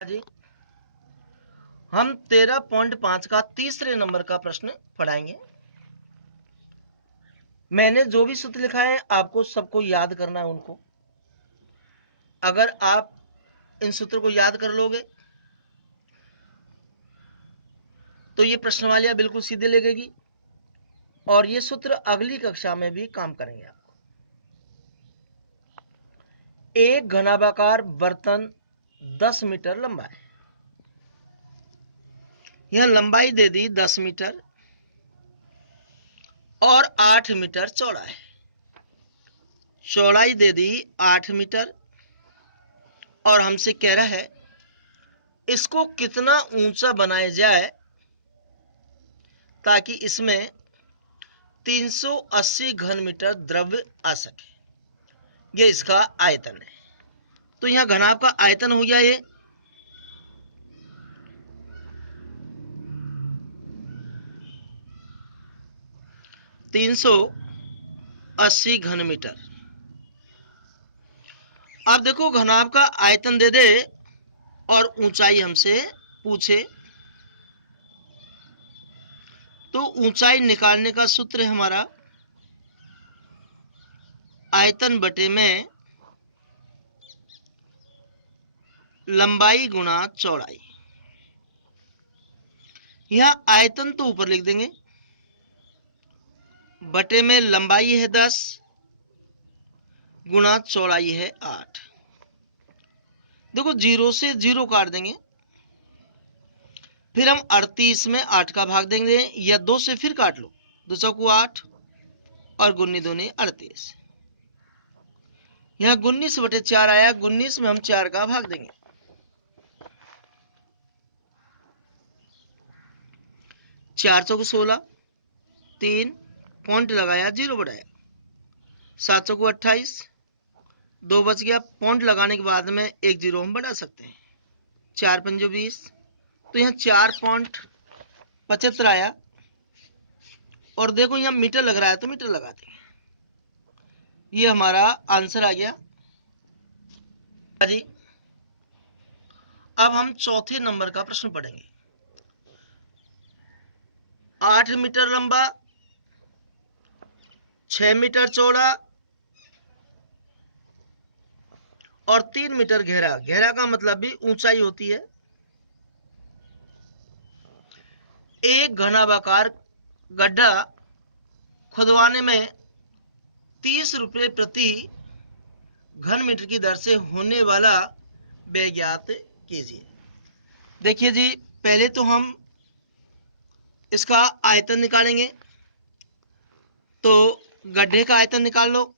जी हम 13.5 का तीसरे नंबर का प्रश्न पढ़ाएंगे। मैंने जो भी सूत्र लिखा है आपको सबको याद करना है उनको। अगर आप इन सूत्र को याद कर लोगे तो ये प्रश्नवालियां बिल्कुल सीधे लगेगी और ये सूत्र अगली कक्षा में भी काम करेंगे आपको। एक घनाभाकार बर्तन 10 मीटर लंबा है। यह लंबाई दे दी 10 मीटर और 8 मीटर चौड़ा है। चौड़ाई दे दी 8 मीटर और हमसे कह रहा है इसको कितना ऊंचा बनाया जाए ताकि इसमें 380 घन मीटर द्रव्य आ सके। ये इसका आयतन है। तो यहां घनाभ का आयतन हो गया ये 380 घन मीटर। अब देखो घनाभ का आयतन दे दे और ऊंचाई हमसे पूछे तो ऊंचाई निकालने का सूत्र है हमारा आयतन बटे में लंबाई गुणा चौड़ाई। यहां आयतन तो ऊपर लिख देंगे, बटे में लंबाई है 10 गुणा चौड़ाई है 8। देखो 0 से 0 काट देंगे, फिर हम 38 में 8 का भाग देंगे या 2 से फिर काट लो, 2 चौकू 8 और गुन्नी दूनी 38। यहां 19/4 आया, 19 में हम 4 का भाग देंगे, 4 चौकू 16, 3 पॉइंट लगाया 0 बढ़ाया, 7 चौकू 28, 2 बच गया। पॉइंट लगाने के बाद में एक 0 हम बढ़ा सकते हैं, 4 पंजो 20। तो यहाँ 4.75 आया और देखो यहाँ मीटर लग रहा है तो मीटर लगा देंगे। ये हमारा आंसर आ गया जी। अब हम चौथे नंबर का प्रश्न पढ़ेंगे। 8 मीटर लंबा, 6 मीटर चौड़ा और 3 मीटर गहरा। गहरा का मतलब भी ऊंचाई होती है। एक घनाभाकार गड्ढा खुदवाने में 30 रुपये प्रति घन मीटर की दर से होने वाला व्यय ज्ञात कीजिए। देखिए जी, पहले तो हम इसका आयतन निकालेंगे। तो गड्ढे का आयतन निकाल लो।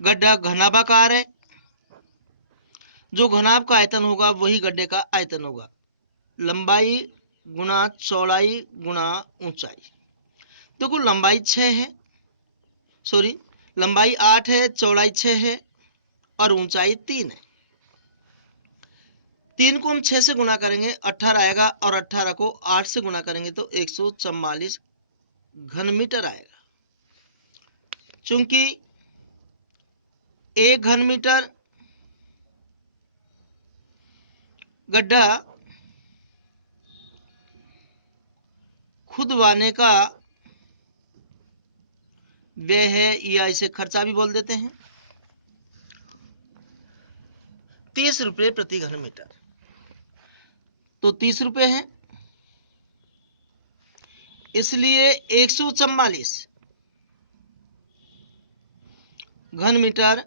गड्ढा घनाभाकार है, जो घनाभ का आयतन होगा वही गड्ढे का आयतन होगा। लंबाई गुणा चौड़ाई गुणा ऊंचाई। देखो लंबाई 6 है, सॉरी लंबाई 8 है, चौड़ाई 6 है और ऊंचाई 3 है। 3 को हम 6 से गुणा करेंगे 18 आएगा और 18 को 8 से गुणा करेंगे तो 144 घन मीटर आएगा। चूंकि 1 घन मीटर गड्ढा खुदवाने का व्यय है या इसे खर्चा भी बोल देते हैं, 30 रुपये प्रति घन मीटर। तो 30 रुपये है, इसलिए 144 घन मीटर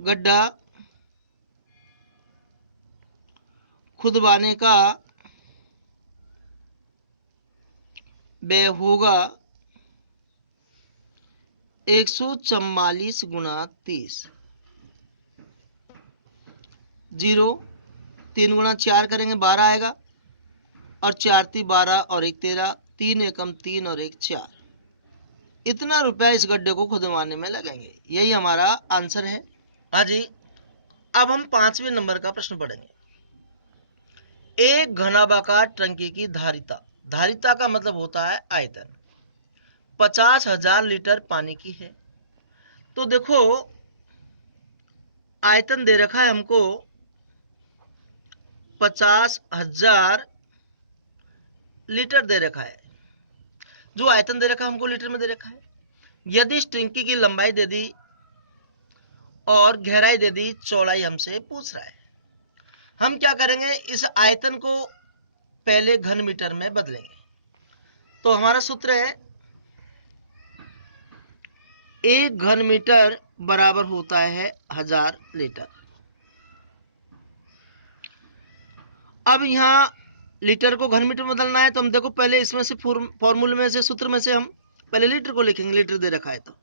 गड्ढा खुदवाने का व्यय होगा 144 गुणा 30। 0 3 गुणा 4 करेंगे 12 आएगा और 4 × 3 12 और 1 13, 3 एकम 3 और 1 4। इतना रुपया इस गड्ढे को खुदवाने में लगेंगे। यही हमारा आंसर है। हाँ जी। अब हम 5वें नंबर का प्रश्न पढ़ेंगे। एक घनाभाकार टंकी की धारिता, धारिता का मतलब होता है आयतन, 50,000 लीटर पानी की है तो देखो आयतन दे रखा है हमको 50,000 लीटर दे रखा है। जो आयतन दे रखा है हमको लीटर में दे रखा है। यदि इस टंकी की लंबाई दे दी और गहराई दे दी, चौड़ाई हमसे पूछ रहा है, हम क्या करेंगे, इस आयतन को पहले घन मीटर में बदलेंगे। तो हमारा सूत्र है 1 घन मीटर बराबर होता है 1000 लीटर। अब यहां लीटर को घन मीटर में बदलना है, तो हम देखो पहले इसमें से फॉर्मूले में से, सूत्र में से हम पहले लीटर को लिखेंगे। लीटर दे रखा है तो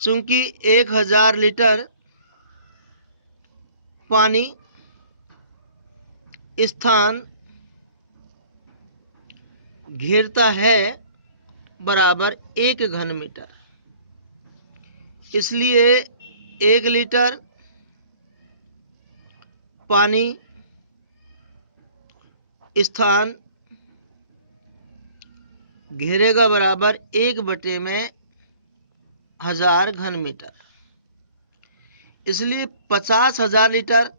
चूंकि 1000 लीटर पानी स्थान घेरता है बराबर 1 घन मीटर, इसलिए 1 लीटर पानी स्थान घेरेगा बराबर 1/1000 घन मीटर। इसलिए 50,000 लीटर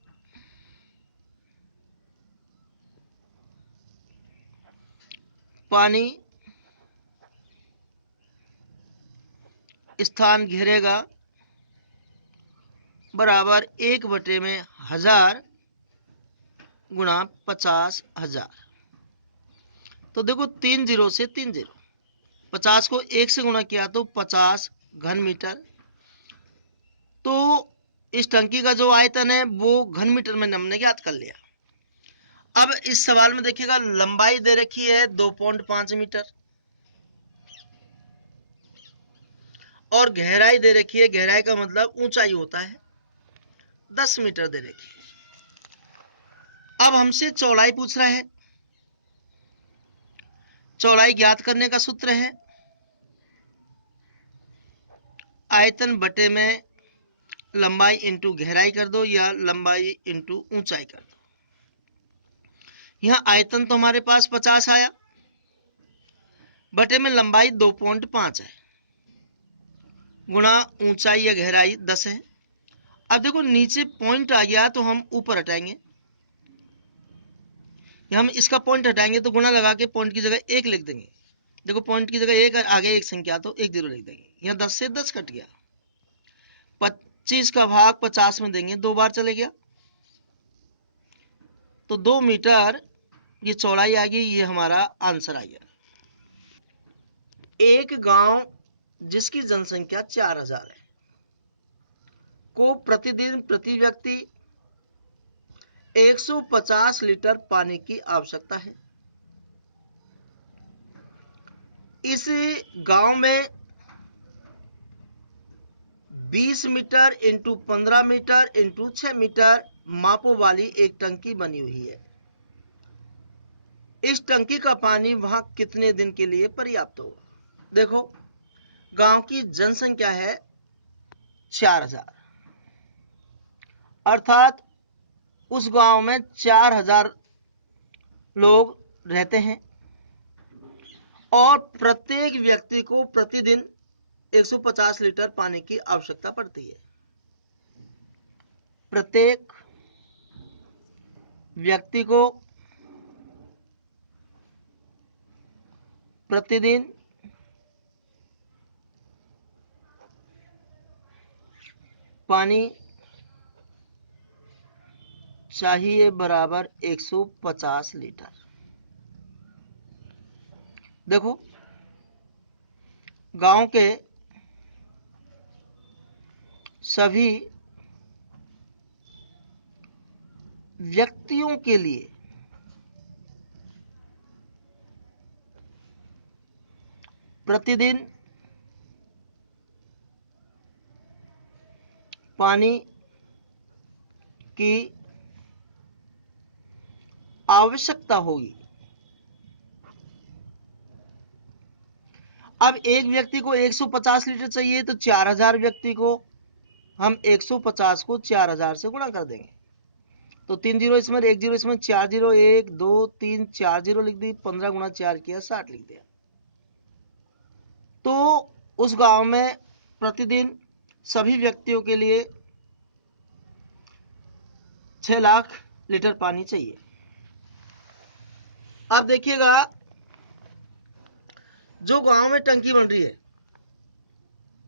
पानी स्थान घेरेगा बराबर 1/1000 गुणा 50,000। तो देखो 3 जीरो से 3 जीरो, 50 को 1 से गुणा किया तो 50 घन मीटर। तो इस टंकी का जो आयतन है वो घन मीटर में हमने ज्ञात कर लिया। अब इस सवाल में देखिएगा लंबाई दे रखी है 2.5 मीटर और गहराई दे रखी है, गहराई का मतलब ऊंचाई होता है, 10 मीटर दे रखी है। अब हमसे चौड़ाई पूछ रहा है। चौड़ाई ज्ञात करने का सूत्र है आयतन बटे में लंबाई इंटू गहराई कर दो या लंबाई इंटू ऊंचाई कर दो। यहां आयतन तो हमारे पास 50 आया, बटे में लंबाई 2.5 है, गुणा ऊंचाई या गहराई 10 है। अब देखो नीचे पॉइंट आ गया तो हम ऊपर हटाएंगे, हम इसका पॉइंट हटाएंगे तो गुणा लगा के पॉइंट की जगह 1 लिख देंगे। देखो पॉइंट की जगह 1 आगे एक संख्या तो 1 जीरो लिख देंगे। यहाँ 10 से 10 कट गया, 25 का भाग 50 में देंगे, 2 बार चले गया तो 2 मीटर ये चौड़ाई आ गई। ये हमारा आंसर आ गया। एक गांव जिसकी जनसंख्या 4000 है को प्रतिदिन प्रति व्यक्ति 150 लीटर पानी की आवश्यकता है। इस गांव में 20 metre into 15 metre into 6 metre मापों वाली एक टंकी बनी हुई है। इस टंकी का पानी वहां कितने दिन के लिए पर्याप्त होगा। देखो गांव की जनसंख्या है 4000, अर्थात उस गांव में 4000 लोग रहते हैं और प्रत्येक व्यक्ति को प्रतिदिन 150 लीटर पानी की आवश्यकता पड़ती है। प्रत्येक व्यक्ति को प्रतिदिन पानी चाहिए बराबर 150 लीटर। देखो गांव के सभी व्यक्तियों के लिए प्रतिदिन पानी की आवश्यकता होगी। अब एक व्यक्ति को 150 लीटर चाहिए तो 4000 व्यक्ति को हम 150 को 4000 से गुणा कर देंगे। तो 3 जीरो इसमें, 1 जीरो इसमें, 4 जीरो, 1 2 3 4 जीरो लिख दी, 15 गुणा 4 किया 60 लिख दिया। तो उस गांव में प्रतिदिन सभी व्यक्तियों के लिए 6 लाख लीटर पानी चाहिए। अब देखिएगा, जो गांव में टंकी बन रही है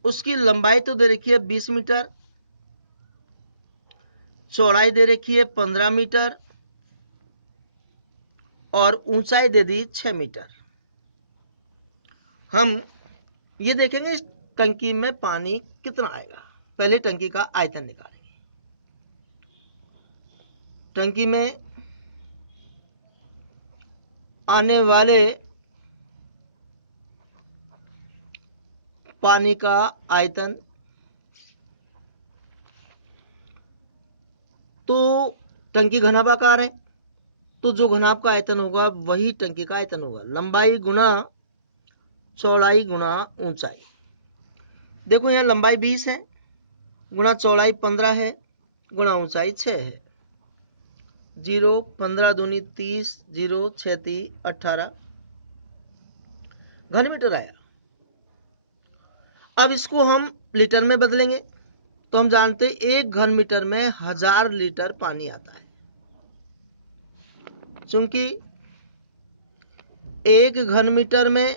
उसकी लंबाई तो दे रखी है 20 मीटर, चौड़ाई दे रखी है 15 मीटर और ऊंचाई दे दी 6 मीटर। हम ये देखेंगे इस टंकी में पानी कितना आएगा। पहले टंकी का आयतन निकालेंगे। टंकी में आने वाले पानी का आयतन, तो टंकी घनाभाकार है तो जो घनाभ का आयतन होगा वही टंकी का आयतन होगा। लंबाई गुना चौड़ाई गुना ऊंचाई। देखो यहाँ लंबाई 20 है, गुना चौड़ाई 15 है, गुना ऊंचाई 6 है। 0 15 दूनी 30, 0 6 3 18 घन मीटर आया। अब इसको हम लीटर में बदलेंगे तो हम जानते हैं 1 घन मीटर में 1000 लीटर पानी आता है। चूंकि 1 घन मीटर में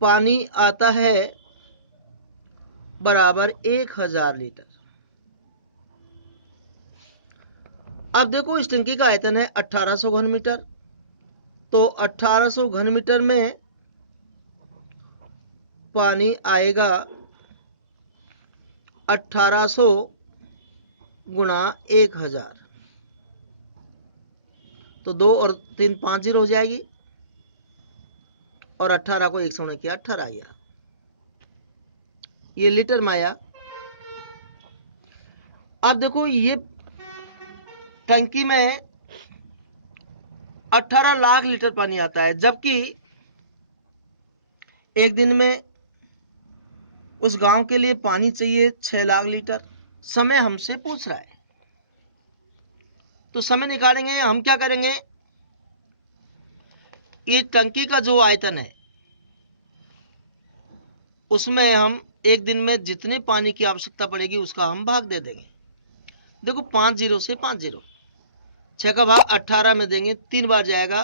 पानी आता है बराबर 1000 लीटर। अब देखो इस टंकी का आयतन है 1800 घन मीटर, तो 1800 घन मीटर में पानी आएगा 1800 गुना 1000, तो 2 और 3 5 जीरो हो जाएगी और 18 को 1 से गुणा किया 18 आ गया। ये लीटर में आया। अब देखो ये टंकी में 18 लाख लीटर पानी आता है, जबकि एक दिन में उस गांव के लिए पानी चाहिए 6 लाख लीटर। समय हमसे पूछ रहा है तो समय निकालेंगे। हम क्या करेंगे, ये टंकी का जो आयतन है उसमें हम एक दिन में जितने पानी की आवश्यकता पड़ेगी उसका हम भाग दे देंगे। देखो 5 जीरो से 5 जीरो, 6 का भाग 18 में देंगे, 3 बार जाएगा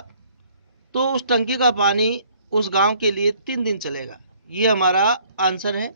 तो उस टंकी का पानी उस गांव के लिए 3 दिन चलेगा। ये हमारा आंसर है।